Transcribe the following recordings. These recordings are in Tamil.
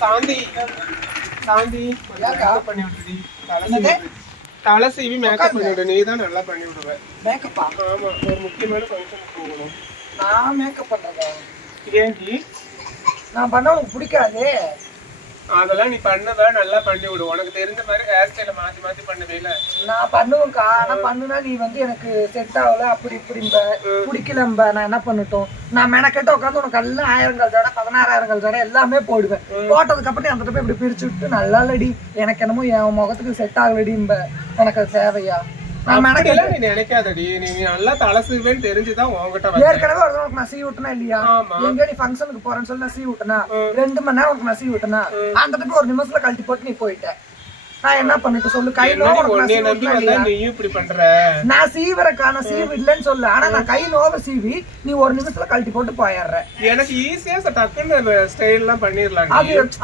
சாந்தி சாந்தி மேக்கப் பண்ணி விடுடி. தலை சீவி மேக்கப் பண்ணி விடு. நீ தான் நல்லா பண்ணி விடுவ. மேக்கப்பா? ஆமா, ஒரு முக்கியமான ஃபங்க்ஷனுக்கு போகணும். நான் மேக்கப் பண்றதா? ஏன்டி? நான் பண்ண உனக்கு பிடிக்காது. அதெல்லாம் நீ பண்ணுவ, நல்லா பண்ணி விடு. உனக்கு தெரிஞ்ச மாதிரி ஹேர் ஸ்டைல மாத்தி மாத்தி பண்ணுவேல. நான் பண்ணுவேன்க்கா. ஆனா பண்ணுனா நீ வந்து எனக்கு செட் ஆகல அப்படி இப்படிம்ப பிடிக்கலம்ப. நான் என்ன பண்ணட்டும்? நான் மெனக்கெட்ட உட்காந்து உனக்கு எல்லாம் 1000 தடவை 16,000 தடவை எல்லாமே போடுவேன். போட்டதுக்கு அப்புறம் அந்த போய் இப்படி பிரிச்சு விட்டு நல்லா இல்லடி, எனக்கு என்னமோ என் முகத்துக்கு செட் ஆகலடிம்ப. எனக்கு அது தேவையா? நான் மெனக்கெல்லாம் நீ நினைக்காதடி. நீ நல்லா தலை சீவேன்னு தெரிஞ்சுதான் உங்ககிட்ட ஏற்கனவே ஒரு உனக்கு நான் சீ விட்டனா இல்லையா? எங்க நீ ஃபங்க்ஷனுக்கு போறேன்னு சொல்லி நான் சீ விட்டனா? 2 மணி நேரம் உனக்கு நான் சீ விட்டனா? அந்த டைம் ஒரு நிமிஷத்துல கழட்டி போட்டு நீ போயிட்ட. நான் என்ன பண்ணிட்டு சொல்லு? கை நோவ நீயும் இப்படி பண்ற. நான் சீவறக்கான சீவு இல்லைன்னு சொல்லு. ஆனா நான் கை நோவ சீவி நீ ஒரு நிமிஷத்துல கழட்டி போட்டு போயிடுற. எனக்கு ஈஸியா டக்குன்னு ஸ்டைல் எல்லாம் பண்ணிடலாம்.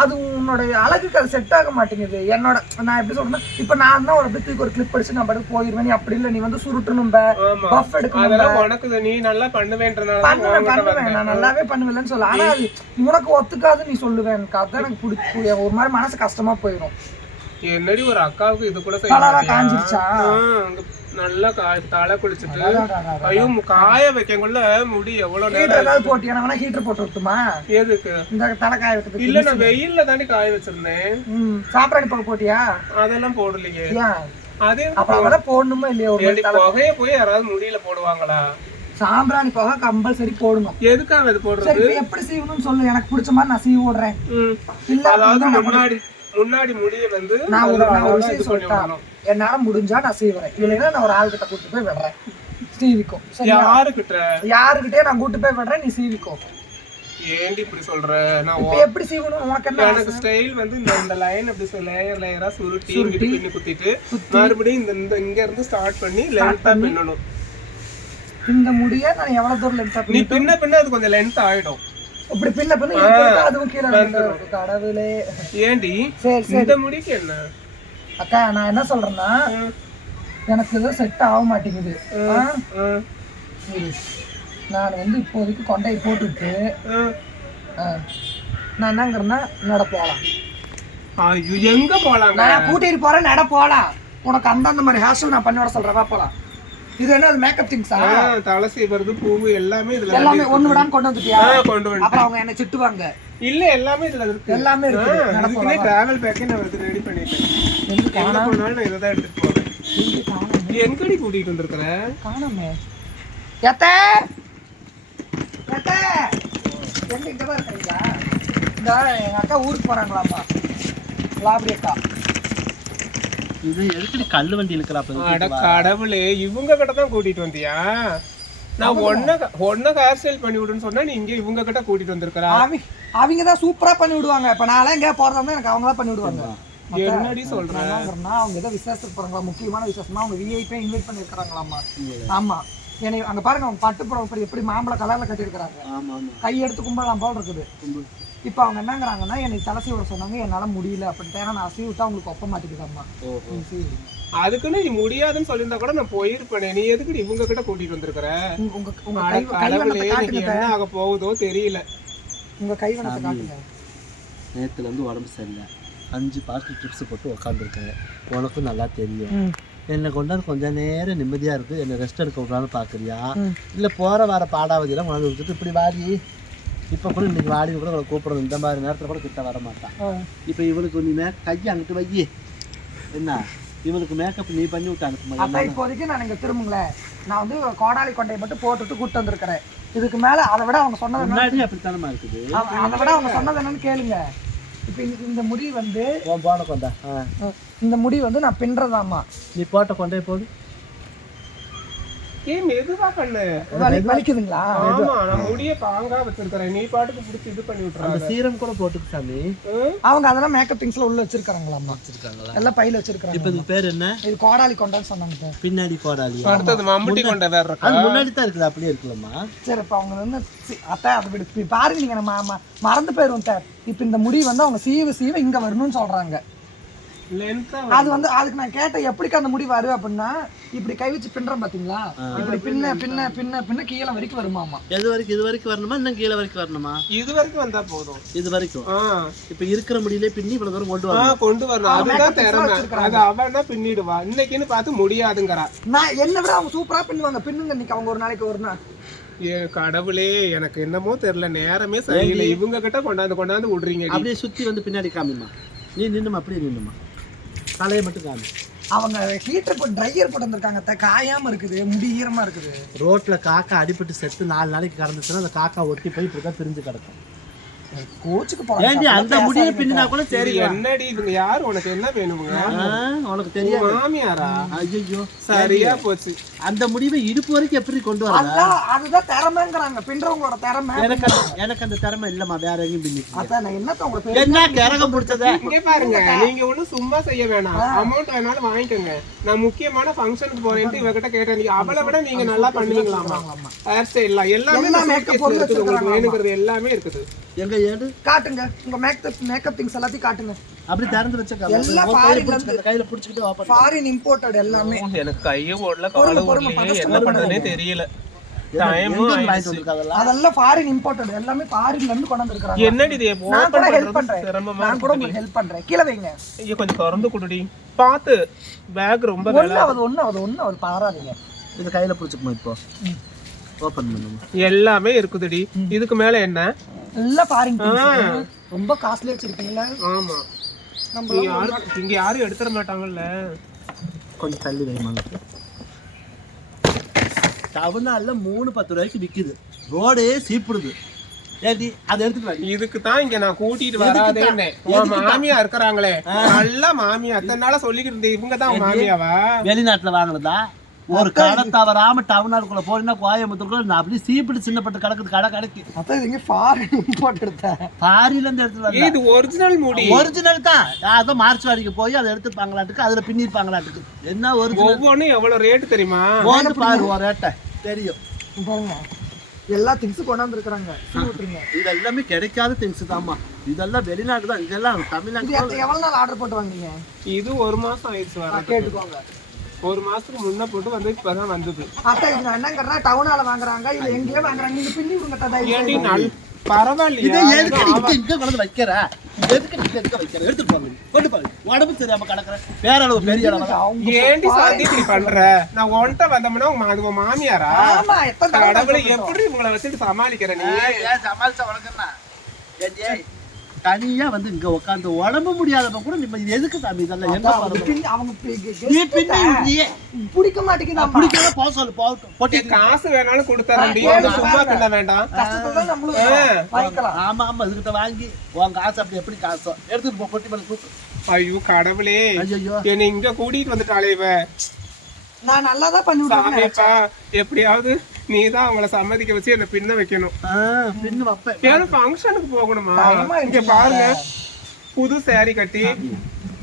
அது உன்னோட அழகுக்கு அது செட் ஆக மாட்டேங்குது. என்னோட நான் எப்படி சொல்றேன்னா, இப்ப நான் தான் ஒரு தூக்கி ஒரு கிளிப் அடிச்சு நான் பாட்டு போயிருவேன். நீ அப்படி இல்ல, நீ வந்து சுருட்டணும், பஃப் எடுக்கணும். அதெல்லாம் உனக்கு நீ நல்லா பண்ணுவேன்றனால பண்ணுவேன். நான் நல்லாவே பண்ணுவேன்னு சொல்ல. ஆனா அது உனக்கு ஒத்துக்காது நீ சொல்லுவேன். எனக்கு அதான் எனக்கு பிடிக்கும். ஒரு மாதிரி மனசு கஷ்டமா போயிடும். என்னடி ஒரு அக்காவுக்கு இது கூட காஞ்சிருச்சா? நல்லா தலை குளிச்சுட்டு ஐயோ காய வைக்கக்குள்ள முடி எவ்வளவு நேரம் போட்டியா? நான் ஹீட்டர் போட்டு விட்டுமா? எதுக்கு? இந்த தலை காய வைக்கிறது இல்ல, நான் வெயில்ல தாண்டி காய வச்சிருந்தேன். சாப்பிடாடி போக போட்டியா? அதெல்லாம் போடலையே. அதே அதெல்லாம் போடணுமா இல்லையா? புகைய போய் யாராவது முடியல போடுவாங்களா? சாம்பிராணி போக கம்பல்சரி போடணும். எதுக்காக அது போடுறது? எப்படி சீவணும்னு சொல்லு, எனக்கு பிடிச்ச மாதிரி நான் சீவ விடுறேன். இல்ல, அதாவது முன்னாடி முடிய வந்து நான் ஒரு விஷயம் சொல்லிட்டேன். என்னால முடிஞ்சா நான் சீவுறேன், இல்லைன்னா நான் ஒரு ஆள்கிட்ட கூட்டு போய் விடுறேன் சீவிக்கும். யாருக்கிட்டே நான் கூட்டு போய் விடுறேன், நீ சீவிக்கோ. ஏன்டி இப்படி சொல்ற? நான் எப்படி சீவணும் உனக்கு என்ன? எனக்கு ஸ்டைல் வந்து இந்த லைன் அப்படி லேயர் லேயரா சுருட்டி பின்னி குத்திட்டு மறுபடியும் இந்த இங்க இருந்து ஸ்டார்ட் பண்ணி லென்த்தா பின்னணும். இந்த முடிய நான் எவ்வளவு தூரம் லென்த்தா நீ பின்ன அது கொஞ்சம் லென்த் ஆயிடும். இப்படி பின்ன அதுவும் கீழே கடவுளே. ஏண்டி இந்த முடிக்கு என்ன அக்கா? நான் என்ன சொல்றேன்னா, எனக்கு இது செட் ஆக மாட்டேங்குது. நான் வந்து இப்போதைக்கு கொண்டையை போட்டுட்டு நான் என்னங்கிறேன்னா நட போகலாம். எங்க போலாம்? நான் கூட்டிட்டு போறேன், நட போகலாம். உனக்கு அந்த மாதிரி ஹேர் நான் பண்ணி வர சொல்றேன், வா போலாம். இது என்ன மேக்கப் திங்ஸா? தலை சீவறது, பூவு எல்லாமே இதுல எல்லாமே ஒண்ணு விடாம கொண்டு வந்துட்டியா? கொண்டு வந்து அப்புறம் அவங்க என்ன திட்டுவாங்க. இல்ல, எல்லாமே இதுல இருக்கு. எல்லாமே இருக்கு. இதுக்குனே டிராவல் பேக்கே நான் வந்து ரெடி பண்ணிட்டேன். எங்க போனாலும் நான் இத தான் எடுத்துட்டு போறேன். நீ எங்கடி கூட்டிட்டு வந்திருக்கற? காணோமே. ஏத்தே ஏத்தே எங்க இங்க தான் இருக்கீங்க? இந்த எங்க அக்கா ஊருக்கு போறாங்களாமா, லாபரி அக்கா. இது எதுக்கு கல்லு வண்டி இழுக்கறாப்ப? அட கடவுளே, இவங்க கிட்ட தான் கூட்டிட்டு வந்தியா? நான் ஒன்ன ஹேர் ஸ்டைல் பண்ணி விடுன்னு சொன்னா நீ இங்க இவங்க கிட்ட கூட்டிட்டு வந்திருக்கற. அவங்க தான் சூப்பரா பண்ணி விடுவாங்க. இப்ப நாளே எங்க போறதா எனக்கு அவங்க தான் பண்ணி விடுவாங்க. என்னடி சொல்றேன்? அவங்க ஏதோ விசேஷத்துக்கு போறாங்களா, முக்கியமான விசேஷமா அவங்க விஐபி இன்வைட் பண்ணி இருக்காங்களாமா. ஆமா, ஏன்னா அங்க பாருங்க அவங்க பட்டு புடவை எப்படி மாம்பழ கலர்ல கட்டி இருக்காங்க. கை எடுத்து கும்பலாம் போல் இருக்குது. இப்ப அவங்க என்னங்கிறாங்கன்னா, எனக்கு தலை சீவிட சொன்னாங்க, என்னால முடியல அப்படின்ட்டு. ஏன்னா நான் சீவிட்டா அவங்களுக்கு ஒப்ப மாட்டேங்குதாம்மா. அதுக்குன்னு நீ முடியாதுன்னு சொல்லியிருந்தா கூட நான் போயிருப்பேனே. நீ எதுக்கு இவங்க கிட்ட கூட்டிட்டு வந்திருக்கிற? என்ன ஆக போகுதோ தெரியல. உங்க கைவனத்தை காட்டுங்க. நேத்துல இருந்து உடம்பு சரியில்லை, 5 பாசிட்டிவ் ட்ரிப்ஸ் போட்டு உட்காந்துருக்கேன். உனக்கும் நல்லா தெரியும். என்னை கொண்டாந்து கொஞ்ச நேரம் நிம்மதியா இருக்கு, என்னை ரெஸ்ட் எடுக்க விடான்னு பாக்குறியா? இல்ல போற வர பாடாவதியெல்லாம் கொண்டாந்து விட்டுட்டு இப்படி வாடி. இப்ப கூட இன்னைக்கு வாடின்னு கூட கூப்பிடணும். இந்த மாதிரி நேரத்துல கூட கிட்ட வர மாட்டான். இப்ப இவனுக்கு நீ கையை அங்கிட்டு வை. என்ன இவனுக்கு மேக்கப் நீ பண்ணி விட்டு அனுப்புமா? இப்போதைக்கு நான் இங்க திரும்புங்களேன். நான் வந்து கோடாலி கொண்டையை மட்டும் போட்டுட்டு கூட்டு வந்திருக்கிறேன். இதுக்கு மேல அதை விட அவங்க சொன்னது முன்னாடி அப்படித்தானமா இருக்குது. அதை விட அவங்க சொன்னது என்னன்னு கேளுங்க. இப்ப இந்த முடி வந்து போன கொண்டா, இந்த முடி வந்து நான் பின்றதாமா. நீ போட்ட கொண்டே போது ஏன் மெதுவா பண்ணு. வலிக்குதுங்களா? ஆமா, நான் முடிய பாங்கா வச்சிருக்கேன். நீ பாட்டுக்கு புடிச்சு இது பண்ணி விட்டுறாங்க. அந்த சீரம் கூட போட்டுக்கு சாமி. அவங்க அதெல்லாம் மேக்கப் திங்ஸ்ல உள்ள வச்சிருக்காங்களாமா. வச்சிருக்காங்களா? எல்லாம் பையில வச்சிருக்காங்க. இப்போ இதுக்கு பேர் என்ன? இது கோடாலி கொண்டான்னு சொன்னாங்க. பின்னாடி கோடாலி. அடுத்து மம்முட்டி கொண்ட வேற இருக்கு. அது முன்னாடி தான் இருக்குது, அப்படியே இருக்கலாமா? சரி, இப்ப அவங்க வந்து அத்தை அதை விடு பாருங்க. நீங்க நம்ம மறந்து போயிரும் சார். இப்ப இந்த முடி வந்து அவங்க சீவ இங்க வரணும்னு சொல்றாங்க. லென்த்தா அது வந்து அதுக்கு நான் கேட்டேன் எப்படிக்கா அந்த முடி வரும் அப்படின்னா இப்படி கை வச்சு பின்றோம் பாத்தீங்களா இப்படி பின்ன பின்ன பின்ன பின்ன கீழே வரைக்கும் வருமாமா. இது வரைக்கும் வரணுமா இன்னும் கீழே வரைக்கும் வரணுமா? இது வரைக்கும் வந்தா போதும். இது வரைக்கும் இப்ப இருக்கிற முடியிலே பின்னி இவ்வளவு தூரம் கொண்டு வரணும். அதுதான் திறமை. அது அவன் தான் பின்னிடுவா. இன்னைக்குன்னு பார்த்து முடியாதுங்கிறா. நான் என்ன விட அவங்க சூப்பரா பின்னுவாங்க. பின்னுங்க இன்னைக்கு அவங்க ஒரு நாளைக்கு ஒரு நாள். கடவுளே எனக்கு என்னமோ தெரியல, நேரமே சரியில்லை. இவங்க கிட்ட கொண்டாந்து விடுறீங்க. அப்படியே சுத்தி வந்து பின்னாடி காமிமா. நீ நின்னுமா, அப்படியே நின்னுமா, தலையை மட்டும் காமி. அவங்க ஹீட்டர் போட்டு ட்ரையர் போட்டு வந்திருக்காங்க, காயாம இருக்குது, முடி ஈரமா இருக்குது. ரோட்ல காக்கா அடிபட்டு செத்து 4 நாளைக்கு கடந்துச்சுன்னா அந்த காக்கா ஒட்டி போய் இப்படிதான் பிரிஞ்சு கிடக்கும். கோச்சுக்கு ஏண்டி அந்த முடியை பின்னா கூட சரி. என்னடி இவங்க யாரு, உனக்கு என்ன வேணுங்க? உனக்கு தெரியும் மாமியாரா? ஐயோ சரியா போச்சு. அந்த முடிவை இடுப்பு வரைக்கும் எப்படி கொண்டு வரல? அதுதான் திறமைங்கிறாங்க, பின்றவங்களோட திறமை. எனக்கு அந்த திறமை இல்லம்மா, வேற எங்கேயும் பின்னி. அதான் நான் என்னத்த உங்களுக்கு என்ன கரகம் பிடிச்சத இங்க பாருங்க, நீங்க ஒண்ணும் சும்மா செய்ய வேணாம். அமௌண்ட் வேணாலும் வாங்கிக்கோங்க. நான் முக்கியமான ஃபங்க்ஷனுக்கு போறேன்ட்டு இவகிட்ட கேட்டேன். நீங்க அவளை விட நீங்க நல்லா பண்ணுவீங்களாமா? ஹேர் ஸ்டைல் எல்லாமே மேக்கப் இருக்குது, உங்களுக்கு வேணுங்கிறது எல்லாமே இருக்குது. எங்க ஏடு காட்டுங்க, உங்க மேக்கப் திங்ஸ் எல்லாத்தையும் காட்டுங்க. அப்படி திறந்து வச்ச எல்லாம் ஃபாரின்ல இருந்து கையில பிடிச்சிட்டு ஓபன். ஃபாரின் இம்போர்ட்டட் எல்லாமே. எனக்கு கைய ஓடல, கால ஓடல, என்ன பண்றதுனே தெரியல. டைமும் ஆயிடுச்சு. அதெல்லாம் ஃபாரின் இம்போர்ட்டட், எல்லாமே ஃபாரின்ல இருந்து கொண்டு வந்திருக்காங்க. என்னடி இது நான் கூட ஹெல்ப் பண்றேன், சிரமமா. நான் கூட உங்களுக்கு ஹெல்ப் பண்றேன். கீழ வைங்க. ஐயோ கொஞ்சம் திறந்து குடுடி. பாத்து பேக் ரொம்ப வேலை. ஒண்ணு பாராதீங்க. இது கையில பிடிச்சுக்குமா இப்போ ஓபன் பண்ணுங்க. எல்லாமே இருக்குதுடி. இதுக்கு மேல என்ன? எல்லாம் ஃபாரின் திங்ஸ். ரொம்ப காஸ்ட்லி வச்சிருக்கீங்களா? ஆமா. இங்க யாரும் எடுத்துற மாட்டாங்கல்ல. கொஞ்சம் தள்ளி வைமாங்க. டவுனால 3-10 ரூபாய்க்கு விக்குது. ரோடே சீப்புடுது. ஏடி அதை எடுத்துட்டு வா. இதுக்கு தான் இங்க நான் கூட்டிட்டு வராதேன்னு. மாமியா இருக்கிறாங்களே, நல்ல மாமியா. அத்தனை நாளா சொல்லிக்கிட்டு இருந்தேன், இவங்க தான் மாமியாவா? வெளிநாட்டுல வாங்கினதா? ஒரு கடை தவறாம டவுனாருக்குள்ள போனா கோயம்புத்தூருக்குள்ள அப்படியே சீப்பிட்டு சின்னப்பட்டு கிடக்குது கடை கடைக்கு. அதான் இங்க ஃபாரின் இம்போர்ட் எடுத்தேன். ஃபாரின்ல இருந்து எடுத்துட்டு வந்தேன். இது ஒரிஜினல் முடி. ஒரிஜினல் தான். அத மார்ச் வரைக்கு போய் அதை எடுத்துப்பாங்களாட்டுக்கு, அதுல பின்னிருப்பாங்களாட்டுக்கு. என்ன ஒரிஜினல்? ஒவ்வொன்னும் எவ்வளவு ரேட் தெரியுமா? போட்டு பாரு ஒரு ரேட்டை தெரியும். பாருங்க எல்லா திங்ஸும் கொண்டாந்து இருக்காங்க. இது எல்லாமே கிடைக்காத திங்ஸ் தான்மா. இதெல்லாம் வெளிநாட்டு தான். இதெல்லாம் தமிழ்நாடு. எவ்வளவு நாள் ஆர்டர் போட்டு வாங்குனீங்க? இது 1 மாசம் ஆயிடுச்சு வர. கேட்டுக்கோங்க. 1 மாசத்துக்கு முன்ன போட்டு வந்து இப்பதான் வந்தது. அத்தை இது நான் என்னங்கறா டவுனால வாங்குறாங்க, இல்ல எங்கேயே வாங்குறாங்க, நீங்க பின்னி விடுங்க தடை. ஏடி நல் பரவாயில்லையா? இதை எதுக்கு இங்க கொண்டு வைக்கிற? எதுக்கு நீங்க எதுக்கு வைக்கிற? எடுத்து போங்க. கொண்டு போங்க. உடம்பு சரியாம கிடக்குற. வேற அளவு பெரிய அளவு. ஏண்டி சாந்தி இப்படி பண்ற? நான் ஒன்ட்ட வந்தோம்னா உங்க மாமியாரா? ஆமா, எத்தனை கடவுளே எப்படி உங்களை வச்சுட்டு சமாளிக்கிற நீ? ஏன் சமாளிச்ச உனக்குன்னா? ஏய் தனியா வந்து இங்க உட்காந்து உடம்பு முடியாதப்ப கூட நீ எதுக்கு சாமி இதெல்லாம் என்ன பண்றது? அவங்க நீ பின்னி பிடிக்க மாட்டேங்குது. நான் பிடிக்கவே போக சொல்லு. போட்டு காசு வேணாலும் கொடுத்தறேன்டி. சும்மா பின்ன வேண்டாம். கஷ்டத்துல நம்மளும் வாங்கிக்கலாம். ஆமா ஆமா இதுகிட்ட வாங்கி உன் காசு அப்படி எப்படி காசோ எடுத்துட்டு போ. கொட்டி பண்ணி கூட்டு. ஐயோ கடவுளே, ஐயோ என்னை இங்க கூட்டிட்டு வந்துட்டாளே இவ. நான் நல்லா தான் பண்ணி விடுறேன். எப்படியாவது நீதான் அவங்கள சம்மதிக்க வச்சு என்ன பின்ன வைக்கணும். பின்னு வைப்பேன். ஏன்னா ஃபங்க்ஷனுக்கு போகணுமா? இங்க பாருங்க, புது சாரி கட்டி.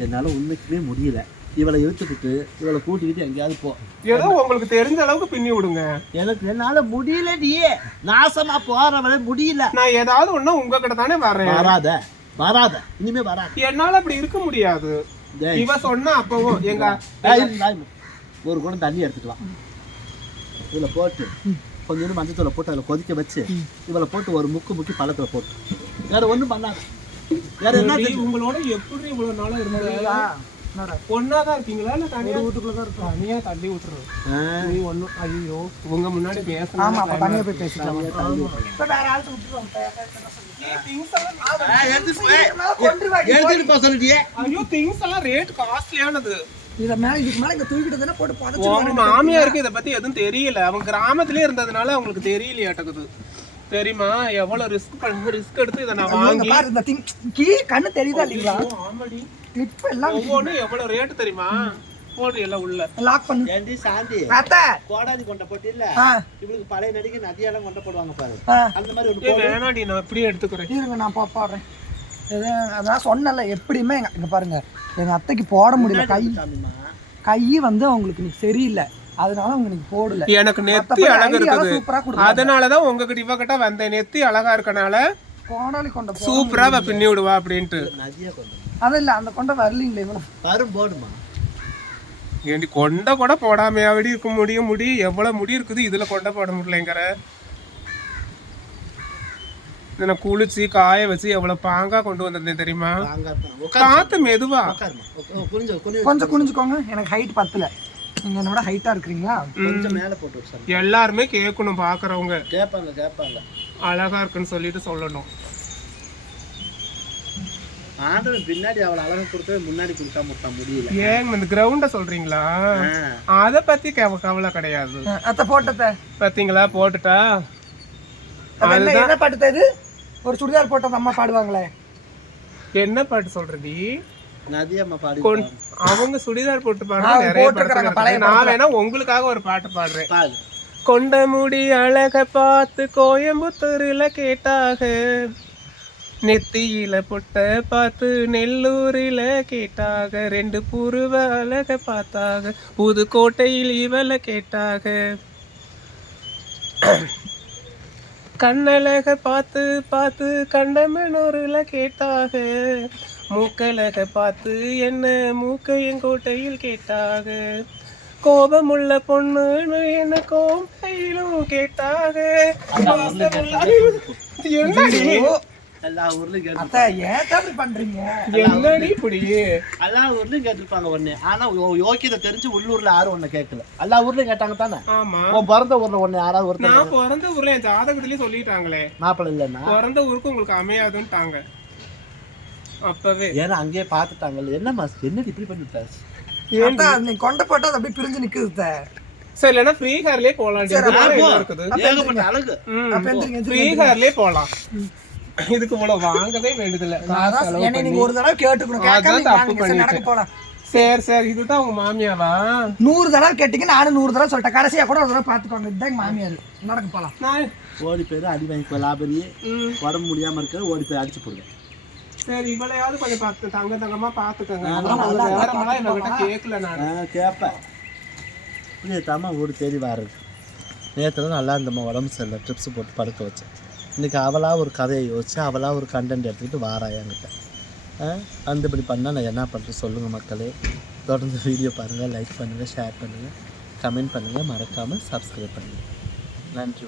என்னால உண்மைக்குமே முடியல. இவளை இழுத்துக்கிட்டு இவளை கூட்டிக்கிட்டு எங்கேயாவது போ. ஏதோ உங்களுக்கு தெரிஞ்ச அளவுக்கு பின்னி விடுங்க. எனக்கு என்னால முடியல. நீயே நாசமா போறவளை முடியல. நான் ஏதாவது ஒண்ணு உங்ககிட்ட தானே வரேன். வராத இனிமே வராது. என்னால அப்படி இருக்க முடியாது. இவ சொன்னா அப்பவும் எங்க ஒரு குடம் தண்ணி எடுத்துக்கலாம். இதுல போட்டு கொஞ்சம் மஞ்சத்தூளை போட்டு அதில் கொதிக்க வச்சு இவளை போட்டு ஒரு முக்கி பழத்துல போட்டு வேற ஒண்ணும் பண்ணாது. வேற என்ன? உங்களோட எப்படி இவ்வளவு நாளா இருந்தா ஒன்னாதான் இருக்கீங்களா? இல்ல தனியா வீட்டுக்குள்ளதான் இருக்கா? தனியா தள்ளி விட்டுரும். நீ ஒண்ணும் ஐயோ உங்க முன்னாடி பேசணும். ஆமா, தனியா போய் பேசிக்கலாம். வேற ஆளு விட்டுருவோம். எடுத்துட்டு போ சொல்லிட்டியே. ஐயோ திங்ஸ் எல்லாம் ரேட் காஸ்ட்லியானது. இதுக்கு மேல இங்க தூக்கிட்டு போட்டு புதைச்சு. உங்க மாமியாருக்கு இதை பத்தி எதுவும் தெரியல. அவங்க கிராமத்திலே இருந்ததுனால அவங்களுக்கு தெரியலையாட்டக்குது. தெரியுமா எவ்வளவு ரிஸ்க் எடுத்து இதை நான் வாங்கி பாரு. இந்த திங் கண்ணு தெரியுதா இல்லீங்களா? ஆமாடி. கிளிப் எல்லாம் ஒவ்வொன்றும் எவ்வளவு ரேட் தெரியுமா? போடு எல்லாம் உள்ள லாக் பண்ணு. ஏண்டி சாந்தி அத்தை கோடாதி கொண்ட போட்டு இல்ல இவளுக்கு பழைய நடிகை நதியெல்லாம் கொண்ட போடுவாங்க பாரு. அந்த மாதிரி ஒரு வேணாடி, நான் இப்படியே எடுத்துக்கிறேன். இருங்க நான் பாடுறேன். அதான் சொன்னல எப்படியுமே இங்க பாருங்க, எங்க அத்தைக்கு போட முடியல. கை வந்து அவங்களுக்கு நீ சரியில்லை, அதனால அவங்க நீங்க போடல. எனக்கு நெத்தி அழகா இருக்குது, அதனாலதான் உங்ககிட்ட இவகிட்ட வந்தேன். நெத்தி அழகா இருக்கனால கோடாலி கொண்ட சூப்பரா பின்னி விடுவா அப்படின்ட்டு. நதியா கொண்டு அது இல்ல அந்த கொண்ட வரலீங்களே இவ்வளவு வரும் போடுமா ஏண்டி கொண்டை கூட போடாமையாவடி இருக்க முடியும்? முடி எவ்வளவு முடி இருக்குது, இதுல கொண்டை போட முடியலங்கிற. நான் குளிச்சு காய வச்சு எவ்வளவு பாங்கா கொண்டு வந்திருந்தேன் தெரியுமா? பார்த்து மெதுவா கொஞ்சம் குனிஞ்சுக்கோங்க, எனக்கு ஹைட் பத்தல. நீங்க என்னோட ஹைட்டா இருக்கிறீங்களா? கொஞ்சம் மேல போட்டு விடு. எல்லாருமே கேட்கணும், பாக்குறவங்க கேட்பாங்க அழகா இருக்குன்னு சொல்லிட்டு சொல்லணும். ஆண்டவன் பின்னாடி அவ்வளவு அழகா கொடுத்து முன்னாடி கொடுக்காம விட்டா முடியல. ஏங்க இந்த கிரவுண்ட சொல்றீங்களா? அத பத்தி கவலை கிடையாது. அத்த போட்டத பாத்தீங்களா போட்டுட்டா? என்ன பாட்டு இது? ஒரு சுடிதார் போட்ட அம்மா பாடுவாங்களே, என்ன பாட்டு சொல்றடி? நதியம்மா பாடி. அவங்க சுடிதார் போட்டு பாடுறாங்க நிறைய பாட்டு. நான் வேணா உங்களுக்காக ஒரு பாட்டு பாடுறேன். கொண்ட முடி அழக பார்த்து கோயம்புத்தூர்ல கேட்டாக, நெத்தியில பொட்ட பார்த்து நெல்லூரில கேட்டாக, 2 புருவ அழக பார்த்தாக புதுக்கோட்டையில் இவள கேட்டாக, கண்ணழக பார்த்து பார்த்து கண்டமனூர்ல கேட்டாக, மூக்கழக பார்த்து என்ன மூக்கையங்கோட்டையில் கேட்டாக, கோபமுள்ள பொண்ணுன்னு என்ன கோம்பையிலும் கேட்டாக. எல்லா ஊர்லயும் எல்லா ஊர்லயும் கேட்டிருப்பாங்க ஒண்ணு. ஆனா யோக்கியதை தெரிஞ்சு உள்ளூர்ல யாரும் ஒண்ணு கேட்கல. எல்லா ஊர்லயும் கேட்டாங்க தானே? பிறந்த ஊர்ல ஒண்ணு யாராவது ஒருத்தர்? நான் பிறந்த ஊர்ல என் ஜாதகத்திலயும் சொல்லிட்டாங்களே மாப்பிள்ள இல்லன்னா பிறந்த ஊருக்கு உங்களுக்கு அமையாதுன்னுட்டாங்க அப்பவே. ஏன்னா அங்கேயே பாத்துட்டாங்கல்ல. என்ன மாஸ் என்ன இப்படி பண்ணிட்டாரு? நீ கொண்ட போட்டா அது அப்படியே பிரிஞ்சு நிக்குது. சரி இல்லைன்னா ஃப்ரீ ஹேர்லயே போலாம். ஏகப்பட்ட அழகு ஃப்ரீ ஹேர்லயே போலாம். இதுக்கு போல வாங்கவே வேண்டியதில்லை. நீங்க ஒரு தடவை கேட்டுக்கணும். சரி இதுதான் உங்க மாமியாவா? 100 தடவை கேட்டீங்க, நானும் 100 தடவை சொல்லிட்டேன். கடைசியா கூட ஒரு தடவை பாத்துக்கோங்க. இதுதான் மாமியார். நடக்க போலாம். ஓடி பேரு அடி வாங்கிக்கோ. லாபரி உடம்பு முடியாம இருக்க ஓடி போய் அடிச்சு போடுவேன். சரி இவளையாவது கொஞ்சம் பார்த்து தங்கமா பாத்துக்கோங்க. என்கிட்ட கேட்கல. நான் கேட்பேன். தாமா ஓடி தேடி வாருது. நேற்று நல்லா இருந்தம்மா, உடம்பு சரியில்லை, ட்ரிப்ஸ் போட்டு படுக்க வச்சேன். இன்றைக்கி அவளாக ஒரு கதையை யோசிச்சு அவளாக ஒரு கண்டென்ட் எடுத்துக்கிட்டு வாராயாங்கிட்ட. அந்தபடி பண்ணால் நான் என்ன பண்ணுறேன் சொல்லுங்கள் மக்களே. தொடர்ந்து வீடியோ பாருங்கள், லைக் பண்ணுங்கள், ஷேர் பண்ணுங்கள், கமெண்ட் பண்ணுங்கள், மறக்காமல் சப்ஸ்கிரைப் பண்ணுங்கள். நன்றி.